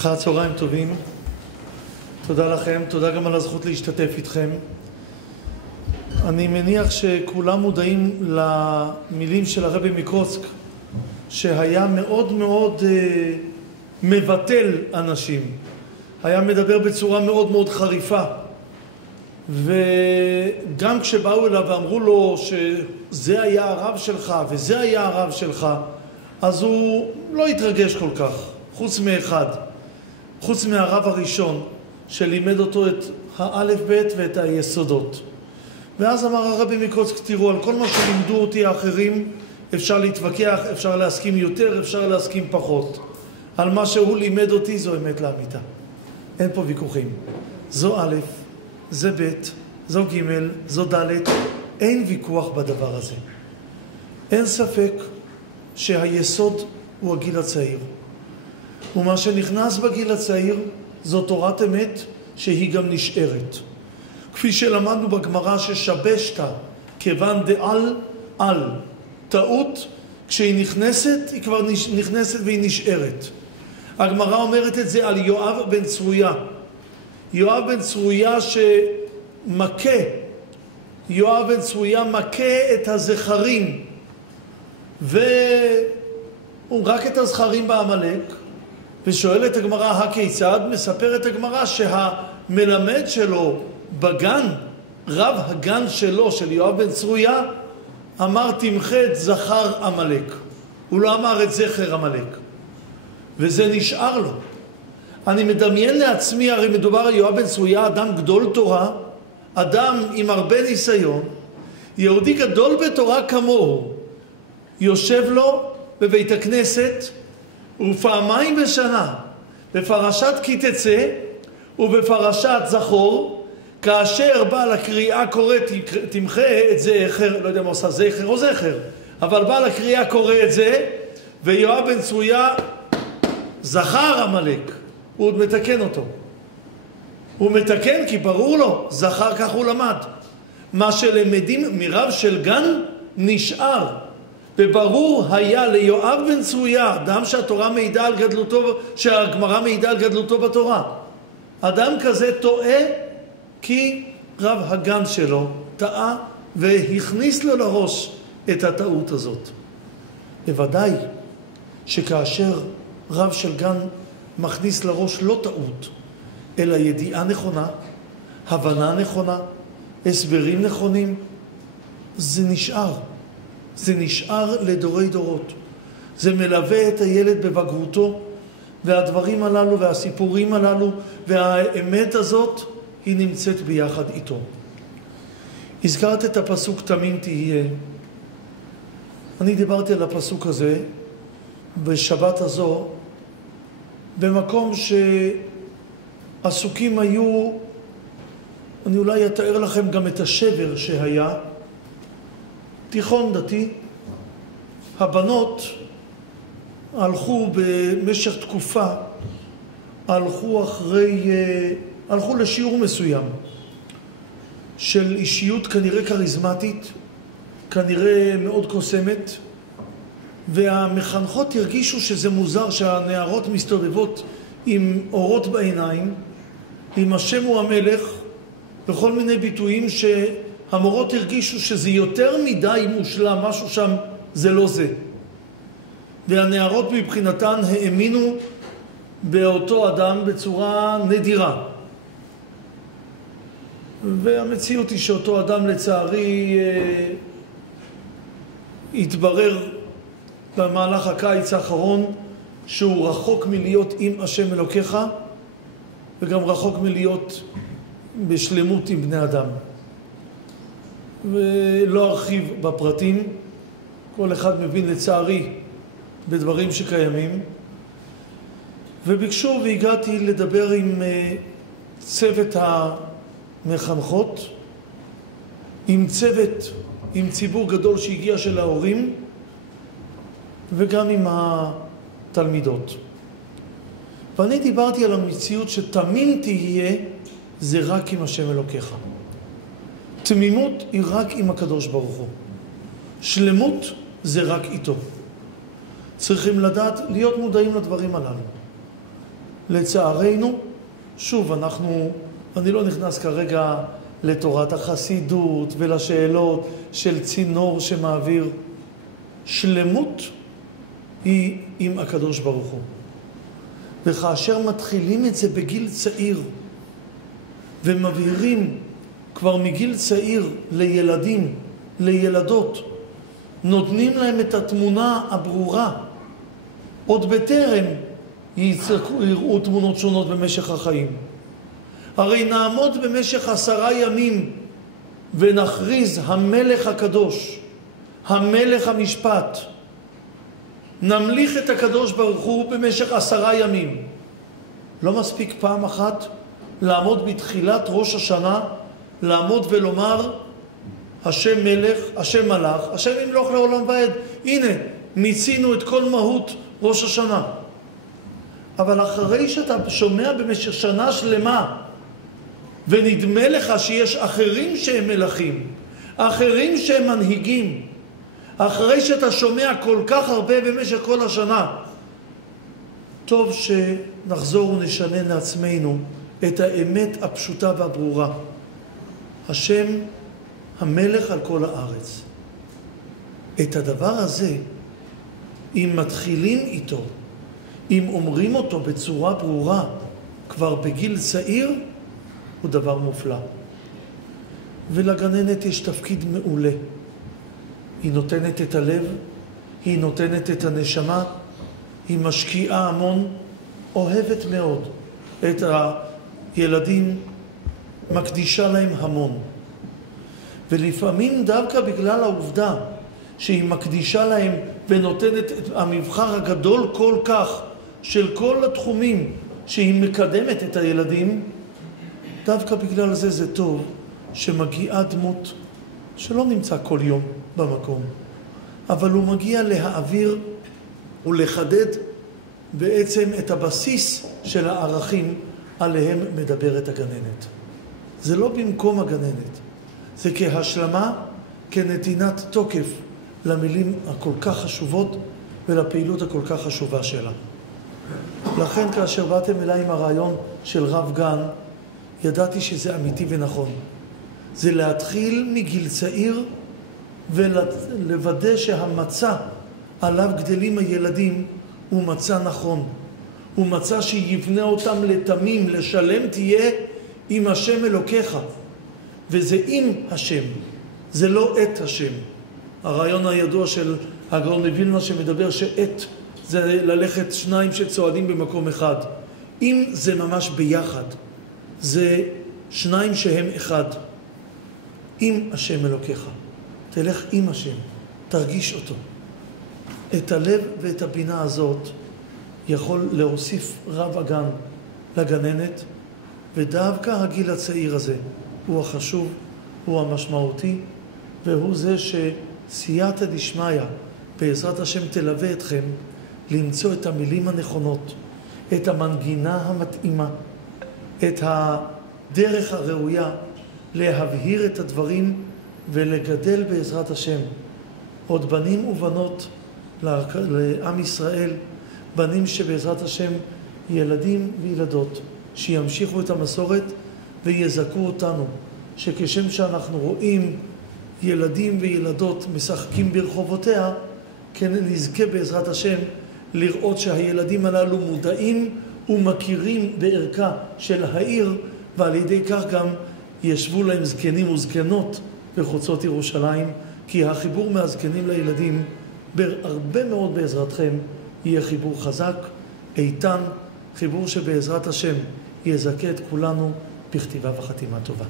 אחר צהריים טובים, תודה לכם, תודה גם על הזכות להשתתף איתכם. אני מניח שכולם מודעים למילים של הרבי מקוצק, שהיה מאוד מאוד מבטל אנשים, היה מדבר בצורה מאוד מאוד חריפה, וגם כשבאו אליו ואמרו לו שזה היה הרב שלך וזה היה הרב שלך, אז הוא לא התרגש כל כך, חוץ מהרב הראשון שלימד אותו את האלף בית ואת היסודות. ואז אמר הרבי מקוצק, תראו, על כל מה שלימדו אותי האחרים אפשר להתווכח, אפשר להסכים יותר, אפשר להסכים פחות. על מה שהוא לימד אותי זו אמת לאמיתה, אין פה ויכוחים. זו א', זה ב', זו ג', זו ד', אין ויכוח בדבר הזה. אין ספק שהיסוד הוא הגיל הצעיר, ומה שנכנס בגיל הצעיר זו תורת אמת שהיא גם נשארת. כפי שלמדנו בגמרא ששבשת כיוון דעל על, טעות כשהיא נכנסת היא כבר נכנסת והיא נשארת. הגמרא אומרת את זה על יואב בן צרויה. יואב בן צרויה שמכה, יואב בן צרויה מכה את הזכרים, והוא רק את הזכרים בעמלק, ושואלת הגמרא הכיצד? מספרת הגמרא שהמלמד שלו בגן, רב הגן שלו, של יואב בן צרויה, אמר תמחה את זכר עמלק, הוא לא אמר את זכר עמלק, וזה נשאר לו. אני מדמיין לעצמי, הרי מדובר על יואב בן צרויה, אדם גדול תורה, אדם עם הרבה ניסיון, יהודי גדול בתורה כמוהו, יושב לו בבית הכנסת ופעמיים בשנה, בפרשת כי תצא ובפרשת זכור, כאשר בא לקריאה קורא תמחה את זכר, לא יודע מה עושה זכר או זכר, אבל בא לקריאה קורא את זה, ויואב בן צרויה זכר עמלק, הוא עוד מתקן אותו. הוא מתקן כי ברור לו, זכר כך הוא למד. מה שלמדים מרב של גן נשאר. וברור היה ליואב בן צרויה, אדם שהתורה מעידה על גדלותו, שהגמרא מעידה על גדלותו בתורה. אדם כזה טועה כי רב הגן שלו טעה והכניס לו לראש את הטעות הזאת. בוודאי שכאשר רב של גן מכניס לראש לא טעות, אלא ידיעה נכונה, הבנה נכונה, הסברים נכונים, זה נשאר. זה נשאר לדורי דורות. זה מלווה את הילד בבגרותו, והדברים הללו והסיפורים הללו והאמת הזאת היא נמצאת ביחד איתו. הזכרת את הפסוק תמים תהיה. אני דיברתי על הפסוק הזה בשבת הזו במקום שעסוקים היו, אני אולי אתאר לכם גם את השבר שהיה. תיכון דתי, הבנות הלכו במשך תקופה, הלכו לשיעור מסוים של אישיות כנראה כריזמטית, כנראה מאוד קוסמת, והמחנכות הרגישו שזה מוזר שהנערות מסתובבות עם אורות בעיניים, עם השם הוא המלך, וכל מיני ביטויים שהמורות הרגישו שזה יותר מדי מושלם, משהו שם זה לא זה. והנערות מבחינתן האמינו באותו אדם בצורה נדירה. והמציאות היא שאותו אדם לצערי התברר במהלך הקיץ האחרון שהוא רחוק מלהיות עם השם אלוקיך, וגם רחוק מלהיות בשלמות עם בני אדם. ולא ארחיב בפרטים, כל אחד מבין לצערי בדברים שקיימים. וביקשו והגעתי לדבר עם צוות המחנכות, עם צוות, עם ציבור גדול שהגיע של ההורים, וגם עם התלמידות. ואני דיברתי על המציאות שתמים תהיה, זה רק עם השם אלוקיך. תמימות היא רק עם הקדוש ברוך הוא. שלמות זה רק איתו. צריכים לדעת, להיות מודעים לדברים הללו. לצערנו, שוב, אני לא נכנס כרגע לתורת החסידות ולשאלות של צינור שמעביר. שלמות היא עם הקדוש ברוך הוא. וכאשר מתחילים את זה בגיל צעיר ומבהירים כבר מגיל צעיר לילדים, לילדות, נותנים להם את התמונה הברורה, עוד בטרם יראו תמונות שונות במשך החיים. הרי נעמוד במשך 10 ימים ונכריז המלך הקדוש, המלך המשפט. נמליך את הקדוש ברוך הוא במשך 10 ימים. לא מספיק פעם אחת לעמוד בתחילת ראש השנה, לעמוד ולומר השם מלך, השם מלך, השם ימלוך לעולם ועד. הנה, מיצינו את כל מהות ראש השנה. אבל אחרי שאתה שומע במשך שנה שלמה ונדמה לך שיש אחרים שהם מלכים, אחרים שהם מנהיגים, אחרי שאתה שומע כל כך הרבה במשך כל השנה, טוב שנחזור ונשנה לעצמנו את האמת הפשוטה והברורה. השם המלך על כל הארץ. את הדבר הזה, אם מתחילים איתו, אם אומרים אותו בצורה ברורה, כבר בגיל צעיר, הוא דבר מופלא. ולגננת יש תפקיד מעולה. היא נותנת את הלב, היא נותנת את הנשמה, היא משקיעה המון, אוהבת מאוד את הילדים, מקדישה להם המון. ולפעמים דווקא בגלל העובדה שהיא מקדישה להם ונותנת את המבחר הגדול כל כך של כל התחומים שהיא מקדמת את הילדים, דווקא בגלל זה זה טוב שמגיעה דמות שלא נמצא כל יום במקום, אבל הוא מגיע להעביר ולחדד בעצם את הבסיס של הערכים עליהם מדברת הגננת. זה לא במקום הגננת, זה כהשלמה, כנתינת תוקף למילים הכל כך חשובות ולפעילות הכל כך חשובה שלה. לכן כאשר באתם אליי עם הרעיון של רב גן, ידעתי שזה אמיתי ונכון. זה להתחיל מגיל צעיר ולוודא שהמצע עליו גדלים הילדים הוא מצע נכון. הוא מצע שיבנה אותם לתמים, לשלם תהיה עם השם אלוקיך. וזה עם השם, זה לא את השם. הרעיון הידוע של הגאון מווילנה שמדבר שאת זה ללכת 2 שצועדים במקום אחד. אם זה ממש ביחד, זה 2 שהם אחד. עם השם אלוקיך. תלך עם השם, תרגיש אותו. את הלב ואת הבינה הזאת יכול להוסיף רב הגן לגננת, ודווקא הגיל הצעיר הזה הוא החשוב, הוא המשמעותי, והוא זה שסייעתא דשמיא בעזרת השם תלווה אתכם למצוא את המילים הנכונות, את המנגינה המתאימה, את הדרך הראויה להבהיר את הדברים ולגדל בעזרת השם עוד בנים ובנות לעם ישראל, בנים שבעזרת השם ילדים וילדות שימשיכו את המסורת ויזכו אותנו, שכשם שאנחנו רואים ילדים וילדות משחקים ברחובותיה, כן נזכה בעזרת השם לראות שהילדים הללו מודעים ומכירים בערכה של העיר, ועל ידי כך גם ישבו להם זקנים וזקנות בחוצות ירושלים, כי החיבור מהזקנים לילדים הרבה מאוד בעזרתכם יהיה חיבור חזק, איתן, חיבור שבעזרת השם יזכה את כולנו בכתיבה וחתימה טובה.